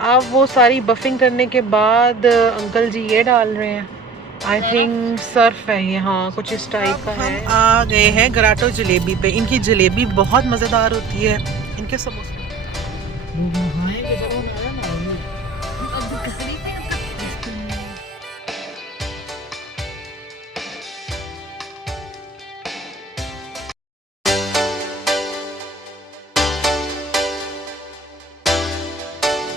अब वो सारी बफिंग करने के बाद अंकल जी ये डाल रहे हैं, आई थिंक सर्फ है ये, हाँ कुछ इस टाइप का है। हम आ गए हैं गराटो जलेबी पे। इनकी जलेबी बहुत मज़ेदार होती है, इनके समोसे।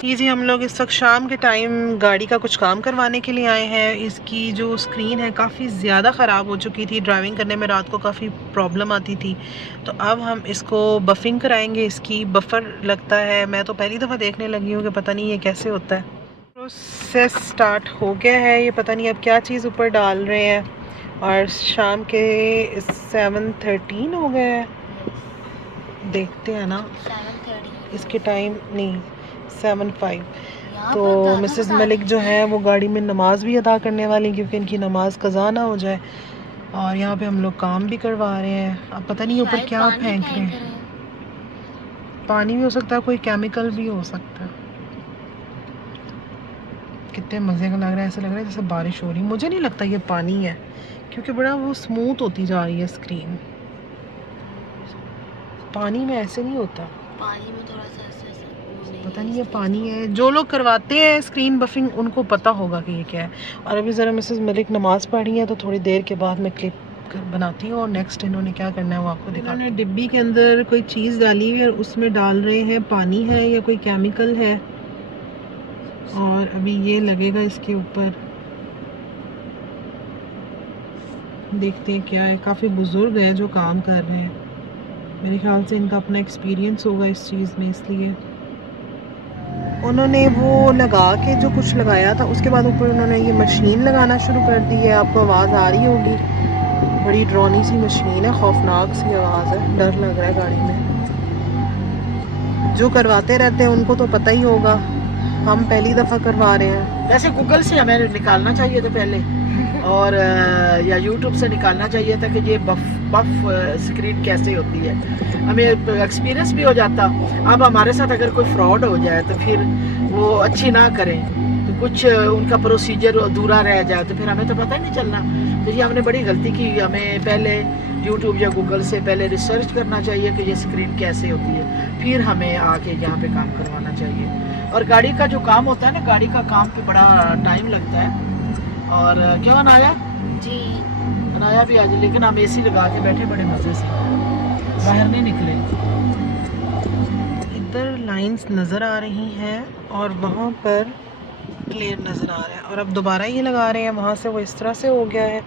ये जी हम लोग इस वक्त शाम के टाइम गाड़ी का कुछ काम करवाने के लिए आए हैं। इसकी जो स्क्रीन है काफ़ी ज़्यादा ख़राब हो चुकी थी, ड्राइविंग करने में रात को काफ़ी प्रॉब्लम आती थी, तो अब हम इसको बफिंग कराएंगे। इसकी बफर लगता है, मैं तो पहली दफ़ा देखने लगी हूँ कि पता नहीं ये कैसे होता है। प्रोसेस स्टार्ट हो गया है, ये पता नहीं अब क्या चीज़ ऊपर डाल रहे हैं। और शाम के 7:13 हो गए हैं, देखते हैं ना 7:30 इसके टाइम, नहीं 7:05। तो मिसेस मलिक जो है वो गाड़ी में नमाज भी अदा करने वाली, क्योंकि इनकी नमाज कज़ा ना हो जाए। और यहाँ पे हम लोग काम भी करवा रहे हैं। अब पता नहीं ऊपर क्या फेंक रहे हैं, पानी भी हो सकता है, कोई केमिकल भी हो सकता है। कितने मज़े का लग रहा है, ऐसा लग रहा है जैसे बारिश हो रही। मुझे नहीं लगता ये पानी है, क्योंकि बड़ा वो स्मूथ होती जा रही है स्क्रीन। पानी में ऐसे नहीं होता, पानी में थोड़ा सा पता नहीं ये पानी है। जो लोग करवाते हैं स्क्रीन बफिंग उनको पता होगा कि ये क्या है। और अभी ज़रा मिसेस मलिक नमाज़ पढ़ी है, तो थोड़ी देर के बाद मैं क्लिप बनाती हूँ और नेक्स्ट इन्होंने क्या करना है वो आपको दिखाती हूँ। इन्होंने डिब्बी के अंदर कोई चीज़ डाली हुई है और उसमें डाल रहे हैं पानी है या कोई केमिकल है, और अभी ये लगेगा इसके ऊपर। देखते हैं क्या है। काफ़ी बुज़ुर्ग हैं जो काम कर रहे हैं, मेरे ख्याल से इनका अपना एक्सपीरियंस होगा इस चीज़ में, इसलिए उन्होंने वो लगा के जो कुछ लगाया था उसके बाद ऊपर उन्होंने ये मशीन लगाना शुरू कर दी है। आपको आवाज़ आ रही होगी, बड़ी ड्रोनी सी मशीन है, खौफनाक सी आवाज़ है, डर लग रहा है गाड़ी में। जो करवाते रहते हैं उनको तो पता ही होगा, हम पहली दफ़ा करवा रहे हैं। वैसे गूगल से हमें निकालना चाहिए था पहले, और या यूट्यूब से निकालना चाहिए था कि ये बफ स्क्रीन कैसे होती है, हमें एक्सपीरियंस भी हो जाता। अब हमारे साथ अगर कोई फ्रॉड हो जाए तो फिर वो अच्छी ना करें, तो कुछ उनका प्रोसीजर अधूरा रह जाए तो फिर हमें तो पता ही नहीं चलना। तो ये हमने बड़ी गलती की, हमें पहले यूट्यूब या गूगल से पहले रिसर्च करना चाहिए कि ये स्क्रीन कैसे होती है, फिर हमें आके यहाँ पे काम करवाना चाहिए। और गाड़ी का जो काम होता है ना, गाड़ी का काम पे बड़ा टाइम लगता है। और क्या अनाया जी, अनाया भी आज, लेकिन हम एसी लगा के बैठे बड़े मज़े से, बाहर नहीं निकले। इधर लाइंस नज़र आ रही हैं और वहाँ पर क्लियर नज़र आ रहा है, और अब दोबारा ये लगा रहे हैं, वहाँ से वो इस तरह से हो गया है,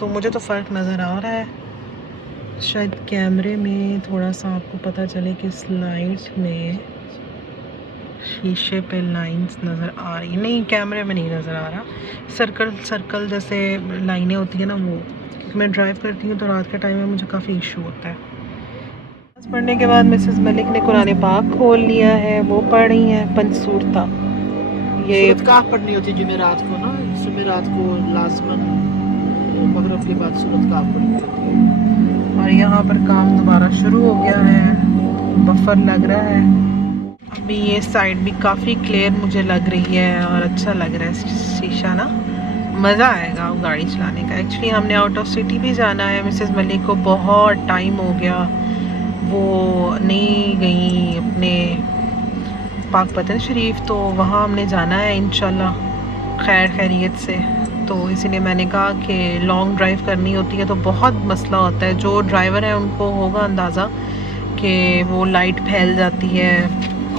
तो मुझे तो फ़र्क नज़र आ रहा है। शायद कैमरे में थोड़ा सा आपको पता चले कि इस लाइट में शीशे पे लाइंस नज़र आ रही, नहीं कैमरे में नहीं नज़र आ रहा। सर्कल सर्कल जैसे लाइनें होती है ना वो, क्योंकि मैं ड्राइव करती हूँ तो रात के टाइम में मुझे काफ़ी इशू होता है। पढ़ने के बाद मिसेस मलिक ने कुरान पाक खोल लिया है, वो पढ़ रही हैं पंचसूरता। ये सूरत काफ पढ़नी होती जुमेरात को ना, जुमेरात को लाजमन मगरिब के बाद सूरत काफ पढ़नी होती है। और यहाँ पर काम दोबारा शुरू हो गया है, बफर लग रहा है। अभी ये साइड भी काफ़ी क्लियर मुझे लग रही है और अच्छा लग रहा है शीशा ना, मज़ा आएगा गाड़ी चलाने का। एक्चुअली हमने आउट ऑफ सिटी भी जाना है, मिसेस मलिक को बहुत टाइम हो गया, वो नहीं गई अपने पाकपतन शरीफ, तो वहाँ हमने जाना है इंशाल्लाह खैर खैरियत से। तो इसीलिए मैंने कहा कि लॉन्ग ड्राइव करनी होती है तो बहुत मसला होता है। जो ड्राइवर है उनको होगा अंदाज़ा कि वो लाइट फैल जाती है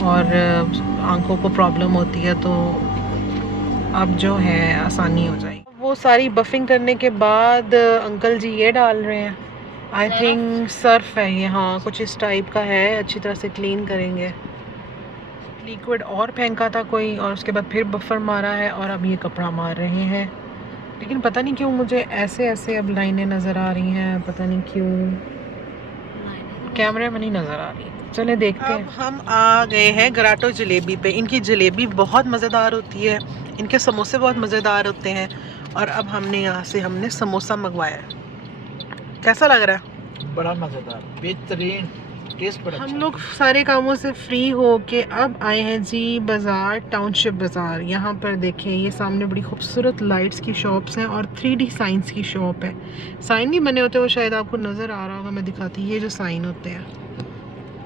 और आंखों को प्रॉब्लम होती है, तो अब जो है आसानी हो जाएगी। वो सारी बफिंग करने के बाद अंकल जी ये डाल रहे हैं, आई थिंक सर्फ है ये, हाँ कुछ इस टाइप का है, अच्छी तरह से क्लीन करेंगे। लिक्विड और फेंका था कोई, और उसके बाद फिर बफर मारा है, और अब ये कपड़ा मार रहे हैं। लेकिन पता नहीं क्यों मुझे ऐसे ऐसे अब लाइनें नज़र आ रही हैं, पता नहीं क्यों कैमरे में नहीं नज़र आ रही। चले देखते हैं। अब हम आ गए हैं गराटो जलेबी पे। इनकी जलेबी बहुत मज़ेदार होती है, इनके समोसे बहुत मज़ेदार होते हैं, और अब हमने यहाँ से समोसा मंगवाया है। कैसा लग रहा है? बड़ा मज़ेदार, बेहतरीन। टेस्ट बड़ा हम अच्छा लोग सारे कामों से फ्री हो के अब आए हैं जी बाज़ार, टाउनशिप बाज़ार। यहाँ पर देखें, ये सामने बड़ी खूबसूरत लाइट्स की शॉप्स हैं और 3D साइंस की शॉप है। साइन नहीं बने होते, वो शायद आपको नज़र आ रहा होगा, मैं दिखाती। ये जो साइन होते हैं,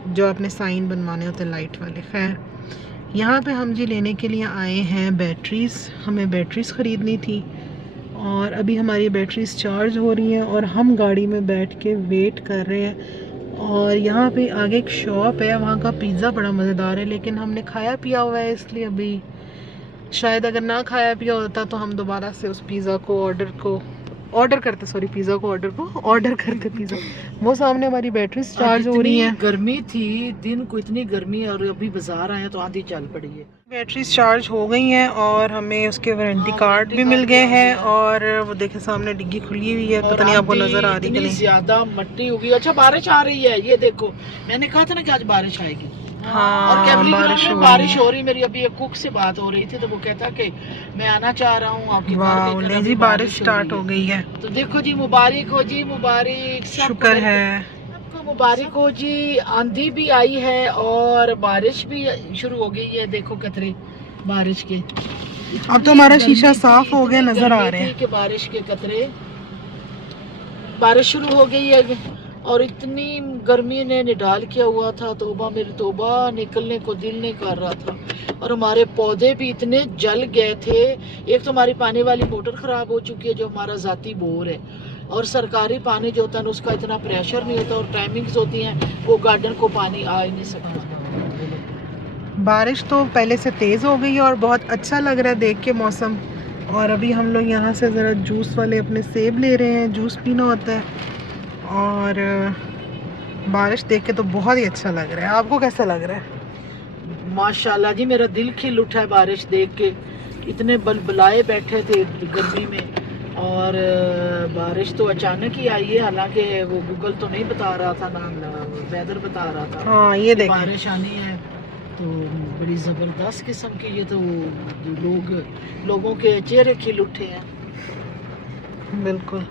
जो आपने साइन बनवाने होते हैं लाइट वाले। खैर, यहाँ पे हम जी लेने के लिए आए हैं बैटरीज़। हमें बैटरीज़ ख़रीदनी थी और अभी हमारी बैटरीज़ चार्ज हो रही हैं और हम गाड़ी में बैठ के वेट कर रहे हैं। और यहाँ पे आगे एक शॉप है, वहाँ का पिज़्ज़ा बड़ा मज़ेदार है, लेकिन हमने खाया पिया हुआ है, इसलिए अभी शायद अगर ना खाया पिया होता तो हम दोबारा से उस पिज़्ज़ा को ऑर्डर करते, सॉरी पिज़्ज़ा को ऑर्डर करते पिज़्ज़ा। वो सामने हमारी बैटरीज चार्ज हो रही हैं। गर्मी थी, दिन को इतनी गर्मी है और अभी बाजार आए तो आंधी चल पड़ी है। बैटरीज चार्ज हो गई हैं और हमें उसके वारंटी कार्ड भी मिल गए हैं। और वो देखे सामने डिग्गी खुली हुई है, पता नहीं आपको नजर आ रही है कि नहीं। ज्यादा मट्टी होगी। अच्छा बारिश आ रही है, ये देखो, मैंने कहा था ना कि आज बारिश आएगी। हाँ, और बारिश हो रही। मेरी अभी एक कुक से बात हो रही थी तो वो कहता कि मैं आना चाह रहा हूँ आपके वाह जी, बारिश स्टार्ट हो गई है। तो देखो जी, मुबारक हो जी, मुबारक, शुक्र है, सबको मुबारक हो जी। आंधी भी आई है और बारिश भी शुरू हो गई है। देखो कतरे बारिश के, अब तो हमारा शीशा साफ हो गया, नजर आ रहे हैं कि बारिश के कतरे। बारिश शुरू हो गई है और इतनी गर्मी ने निडाल किया हुआ था, तौबा मेरी तौबा, निकलने को दिल नहीं कर रहा था। और हमारे पौधे भी इतने जल गए थे। एक तो हमारी पानी वाली मोटर खराब हो चुकी है, जो हमारा जाती बोर है, और सरकारी पानी जो होता है उसका इतना प्रेशर नहीं होता और टाइमिंग्स होती हैं, वो गार्डन को पानी आ ही नहीं सकता। बारिश तो पहले से तेज़ हो गई है और बहुत अच्छा लग रहा है देख के मौसम। और अभी हम लोग यहाँ से ज़रा जूस वाले अपने सेब ले रहे हैं, जूस पीना होता है। और बारिश देख के तो बहुत ही अच्छा लग रहा है। आपको कैसा लग रहा है? माशाल्लाह जी, मेरा दिल खिल उठा है बारिश देख के। इतने बलबलाए बैठे थे गर्मी में और बारिश तो अचानक ही आई है। हालांकि वो गूगल तो नहीं बता रहा था, ना वेदर बता रहा था। हाँ, ये देखें, बारिश आनी है तो बड़ी ज़बरदस्त किस्म की। ये तो लोगों के चेहरे खिल उठे हैं। बिल्कुल।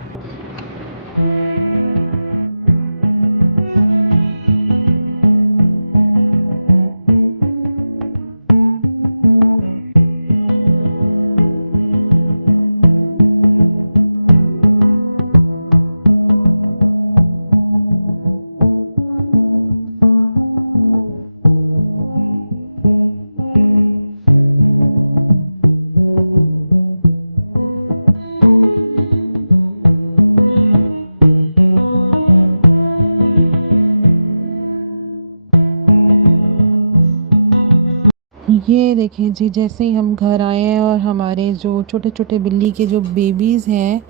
ये देखें जी, जैसे ही हम घर आए हैं और हमारे जो छोटे छोटे बिल्ली के जो बेबीज़ हैं,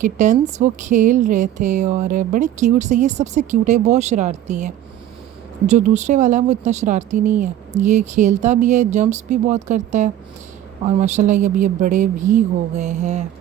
किटन्स, वो खेल रहे थे और बड़े क्यूट से। ये सबसे क्यूट है, बहुत शरारती है। जो दूसरे वाला है वो इतना शरारती नहीं है। ये खेलता भी है, जंप्स भी बहुत करता है और माशाल्लाह अब ये बड़े भी हो गए हैं।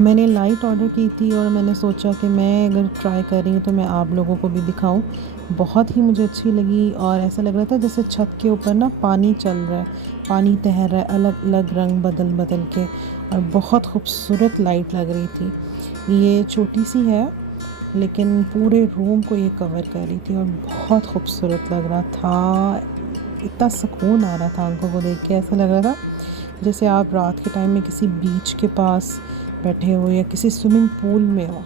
मैंने लाइट ऑर्डर की थी और मैंने सोचा कि मैं अगर ट्राई कर रही हूँ तो मैं आप लोगों को भी दिखाऊं। बहुत ही मुझे अच्छी लगी और ऐसा लग रहा था जैसे छत के ऊपर ना पानी चल रहा है, पानी तैर रहा है, अलग अलग रंग बदल बदल के, और बहुत खूबसूरत लाइट लग रही थी। ये छोटी सी है लेकिन पूरे रूम को ये कवर कर रही थी और बहुत खूबसूरत लग रहा था। इतना सुकून आ रहा था आंखों को देख के। ऐसा लग रहा था जैसे आप रात के टाइम में किसी बीच के पास बैठे हो या किसी स्विमिंग पूल में हो।